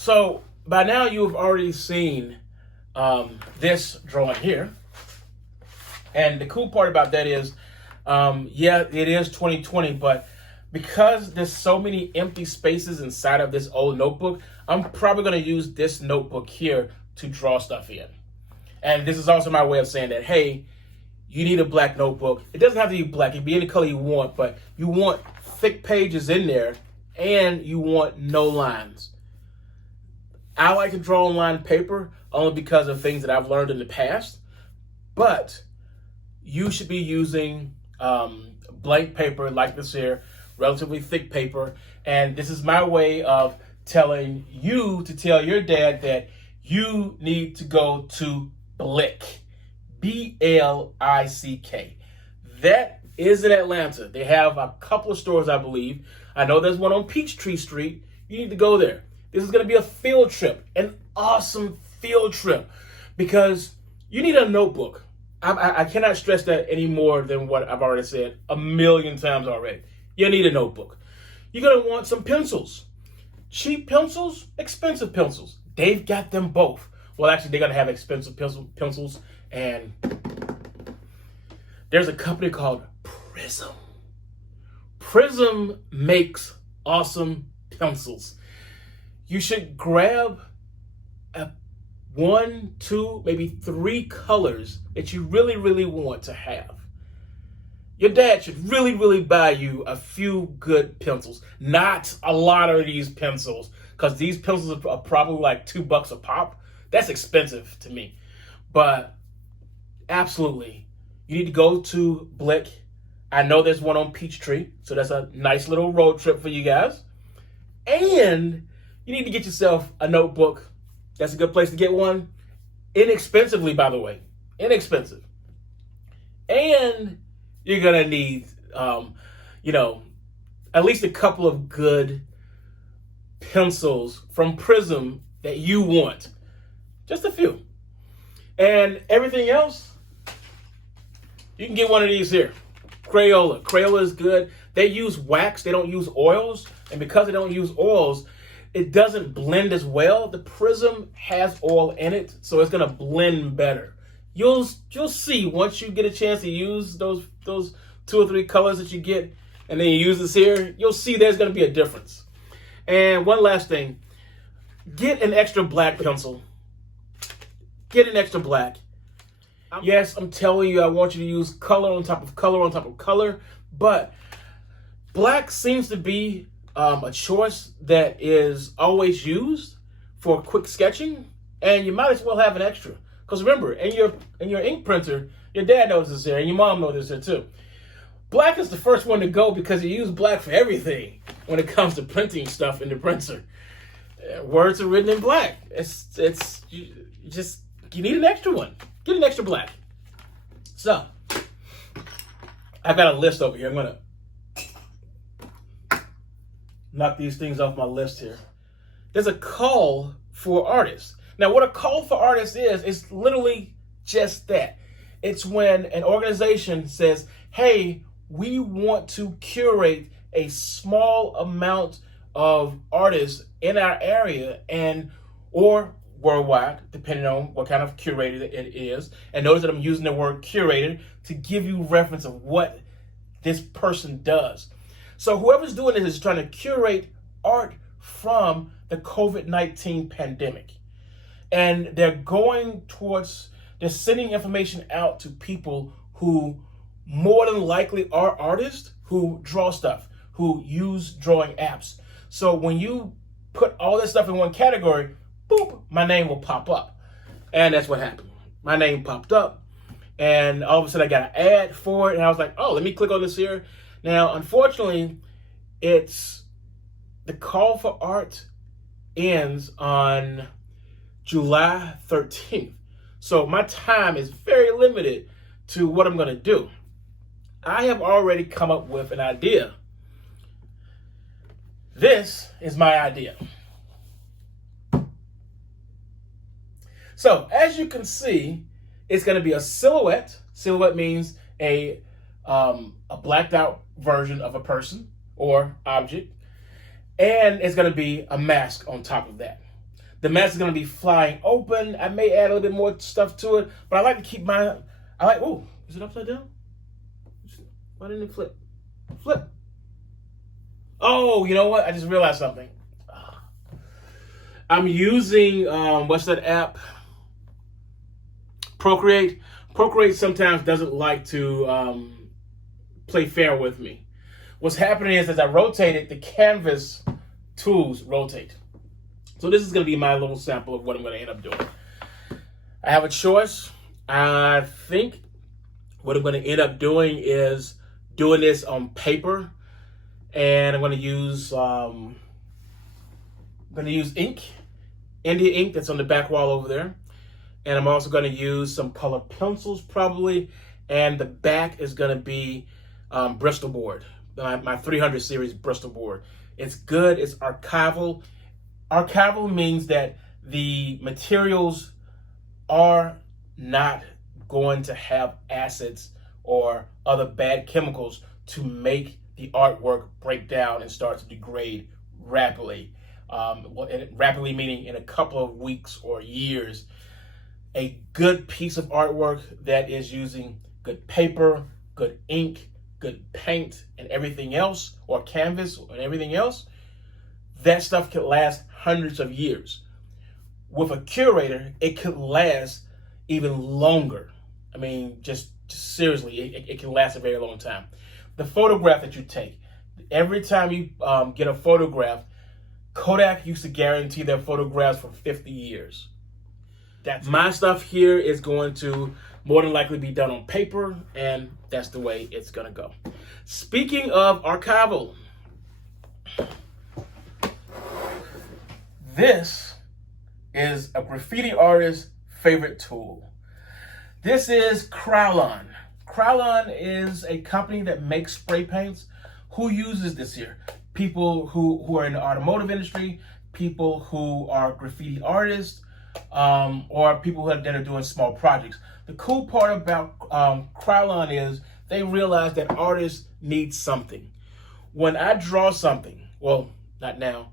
So by now you have already seen this drawing here. And the cool part about that is, yeah, it is 2020, but because there's so many empty spaces inside of this old notebook, I'm probably going to use this notebook here to draw stuff in. And this is also my way of saying that, hey, you need a black notebook. It doesn't have to be black. It can be any color you want, but you want thick pages in there and you want no lines. I like to draw on lined paper only because of things that I've learned in the past, but you should be using blank paper like this here, relatively thick paper. And this is my way of telling you to tell your dad that you need to go to BLICK, B-L-I-C-K. That is in Atlanta. They have a couple of stores, I believe. I know there's one on Peachtree Street. You need to go there. This is going to be a field trip, an awesome field trip, because you need a notebook. I cannot stress that any more than what I've already said a million times already. You need a notebook. You're going to want some pencils. Cheap pencils, expensive pencils. They've got them both. Well, actually, they're going to have expensive pencils, and there's a company called Prism. Prism makes awesome pencils. You should grab one, two, maybe three colors that you really, really want to have. Your dad should really, really buy you a few good pencils. Not a lot of these pencils, because these pencils are probably like $2 a pop. That's expensive to me. But absolutely, you need to go to BLICK. I know there's one on Peachtree, so that's a nice little road trip for you guys. And you need to get yourself a notebook. That's a good place to get one. Inexpensively, by the way. Inexpensive. And you're going to need, at least a couple of good pencils from Prism that you want. Just a few. And everything else, you can get one of these here. Crayola. Crayola is good. They use wax. They don't use oils. And because they don't use oils, it doesn't blend as well. The Prism has oil in it, so it's gonna blend better. You'll see once you get a chance to use those 2 or 3 colors that you get, and then you use this here, you'll see there's gonna be a difference. And one last thing, get an extra black pencil. Get an extra black. Yes, I'm telling you, I want you to use color on top of color on top of color, but black seems to be a choice that is always used for quick sketching, and you might as well have an extra. Because remember, in your ink printer, your dad knows this here, and your mom knows this here too. Black is the first one to go because you use black for everything when it comes to printing stuff in the printer. Words are written in black. You need an extra one. Get an extra black. So, I've got a list over here. I'm gonna knock these things off my list here. There's a call for artists. Now, what a call for artists is literally just that. It's when an organization says, hey, we want to curate a small amount of artists in our area or worldwide, depending on what kind of curated it is. And notice that I'm using the word curated to give you reference of what this person does. So whoever's doing this is trying to curate art from the COVID-19 pandemic. And they're sending information out to people who more than likely are artists who draw stuff, who use drawing apps. So when you put all this stuff in one category, boop, my name will pop up. And that's what happened. My name popped up, and all of a sudden I got an ad for it, and I was like, oh, let me click on this here. Now, unfortunately, the call for art ends on July 13th. So my time is very limited to what I'm going to do. I have already come up with an idea. This is my idea. So as you can see, it's going to be a silhouette. Silhouette means a blacked out version of a person or object. And it's going to be a mask on top of that. The mask is going to be flying open. I may add a little bit more stuff to it, but I like to keep oh, is it upside down? Why didn't it flip? Flip. Oh, you know what? I just realized something. I'm using, what's that app? Procreate. Procreate sometimes doesn't like to play fair with me. What's happening is as I rotate it, the canvas tools rotate. So this is going to be my little sample of what I'm going to end up doing. I have a choice. I think what I'm going to end up doing is doing this on paper, and I'm going to use ink, India ink that's on the back wall over there, and I'm also going to use some color pencils probably, and the back is going to be Bristol board, my 300 series Bristol board. It's good. It's archival. Archival means that the materials are not going to have acids or other bad chemicals to make the artwork break down and start to degrade rapidly. Rapidly meaning in a couple of weeks or years. A good piece of artwork that is using good paper, good ink, good paint, and everything else, or canvas and everything else, that stuff could last hundreds of years. With a curator, it could last even longer. I mean, just seriously, it can last a very long time. The photograph that you take, every time you get a photograph, Kodak used to guarantee their photographs for 50 years. That's my stuff here is going to more than likely be done on paper, and that's the way it's going to go. Speaking of archival, this is a graffiti artist's favorite tool. This is Krylon. Krylon is a company that makes spray paints. Who uses this here? People who are in the automotive industry, people who are graffiti artists, or people that are doing small projects. The cool part about Krylon is they realize that artists need something. When I draw something, well, not now,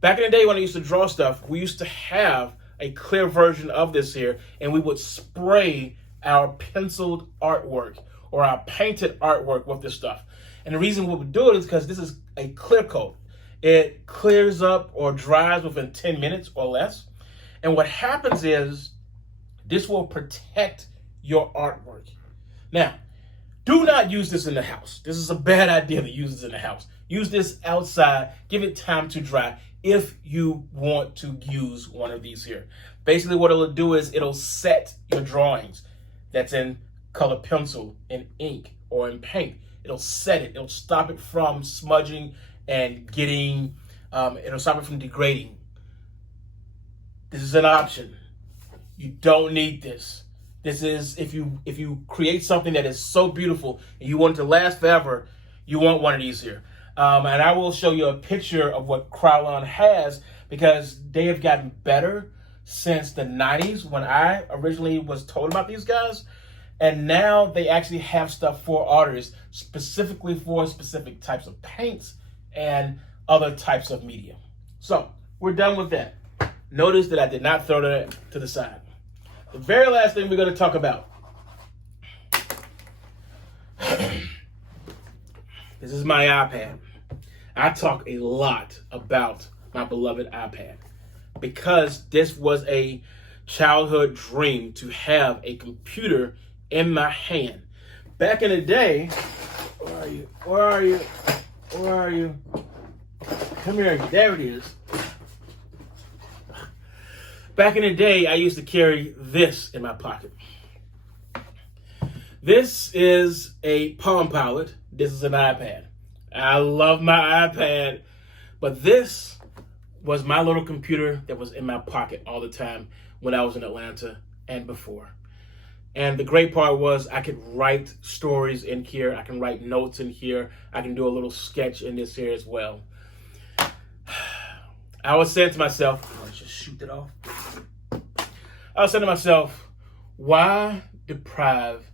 back in the day when I used to draw stuff, we used to have a clear version of this here, and we would spray our penciled artwork or our painted artwork with this stuff. And the reason we would do it is because this is a clear coat. It clears up or dries within 10 minutes or less. And what happens is this will protect your artwork. Now, do not use this in the house. This is a bad idea to use this in the house. Use this outside. Give it time to dry if you want to use one of these here. Basically, what it'll do is it'll set your drawings that's in color pencil, in ink, or in paint. It'll set it. It'll stop it from smudging and getting, it'll stop it from degrading. This is an option. You don't need this. This is, if you create something that is so beautiful and you want it to last forever, you want one of these here. And I will show you a picture of what Krylon has, because they have gotten better since the 90s when I originally was told about these guys. And now they actually have stuff for artists, specifically for specific types of paints and other types of media. So we're done with that. Notice that I did not throw that to the side. The very last thing we're going to talk about. This is my iPad. I talk a lot about my beloved iPad because this was a childhood dream to have a computer in my hand. Back in the day, where are you? Where are you? Where are you? Come here. There it is. Back in the day, I used to carry this in my pocket. This is a Palm Pilot. This is an iPad. I love my iPad, but this was my little computer that was in my pocket all the time when I was in Atlanta and before. And the great part was I could write stories in here. I can write notes in here. I can do a little sketch in this here as well. I was saying to myself, let's just shoot it off. I was saying to myself, why deprive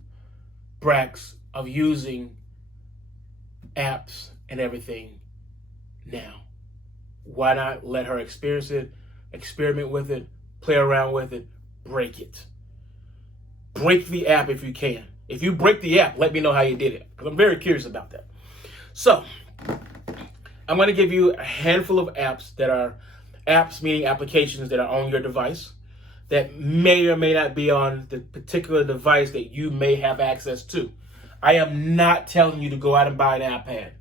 BraX of using apps and everything now? Why not let her experience it experiment with it, play around with it, break it. Break the app if you can. If you break the app, let me know how you did it, because I'm very curious about that. So, I'm going to give you a handful of apps that are apps, meaning applications that are on your device that may or may not be on the particular device that you may have access to. I am not telling you to go out and buy an iPad.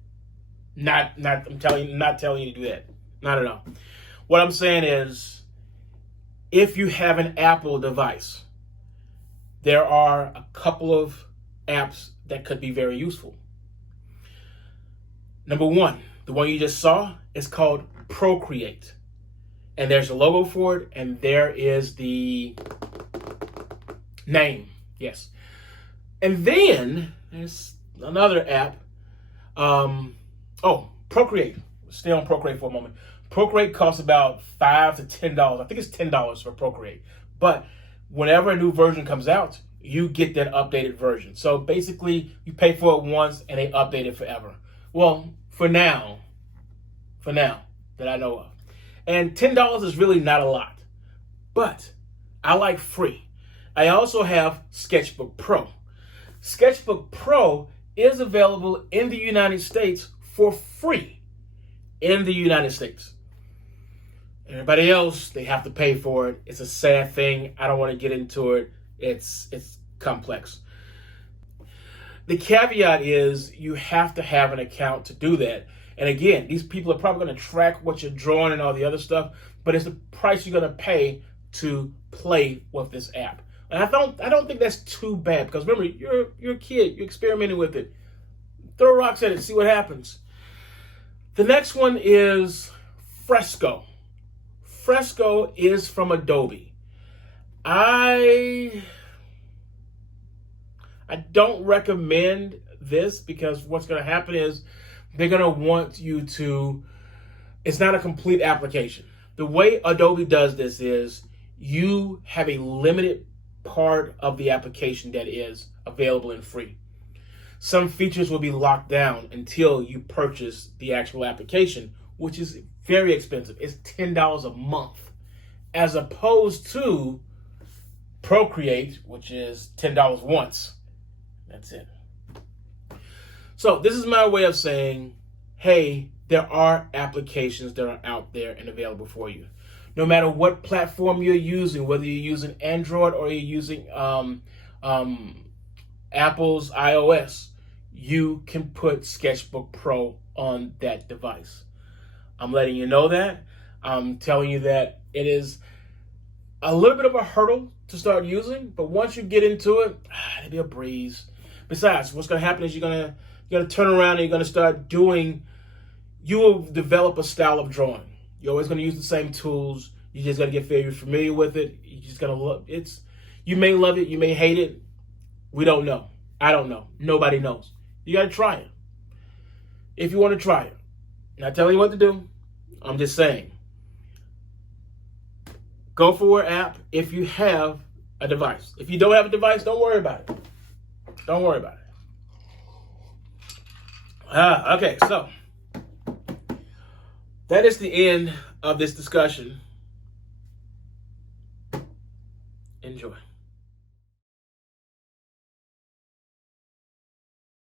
I'm not telling you to do that. Not at all. What I'm saying is, if you have an Apple device, there are a couple of apps that could be very useful. Number one, the one you just saw, is called Procreate. And there's a logo for it, and there is the name. Yes. And then there's another app. Procreate. Stay on Procreate for a moment. Procreate costs about $5 to $10. I think it's $10 for Procreate. But whenever a new version comes out, you get that updated version. So basically, you pay for it once and they update it forever. Well, for now that I know of. And $10 is really not a lot. But I like free. I also have Sketchbook Pro. Sketchbook Pro is available in the United States for free. In the United States. Everybody else, they have to pay for it. It's a sad thing. I don't want to get into it. It's complex. The caveat is you have to have an account to do that. And again, these people are probably going to track what you're drawing and all the other stuff, but it's the price you're going to pay to play with this app. And I don't think that's too bad, because remember, you're a kid, you're experimenting with it. Throw rocks at it, see what happens. The next one is Fresco. Fresco is from Adobe. I don't recommend this, because what's going to happen is they're going to want you to, it's not a complete application. The way Adobe does this is you have a limited part of the application that is available and free. Some features will be locked down until you purchase the actual application, which is very expensive. It's $10 a month, as opposed to Procreate, which is $10 once. That's it. So this is my way of saying, hey, there are applications that are out there and available for you. No matter what platform you're using, whether you're using Android or you're using Apple's iOS, you can put Sketchbook Pro on that device. I'm letting you know that. I'm telling you that it is a little bit of a hurdle to start using, but once you get into it, it'll be a breeze. Besides, what's going to happen is you're going to turn around and you're going to start doing, you will develop a style of drawing. You're always going to use the same tools. You just got to get very familiar with it. You just got to look. You may love it. You may hate it. We don't know. I don't know. Nobody knows. You got to try it. If you want to try it. Not telling you what to do. I'm just saying. Go for an app if you have a device. If you don't have a device, don't worry about it. Don't worry about it. Okay, so that is the end of this discussion. Enjoy.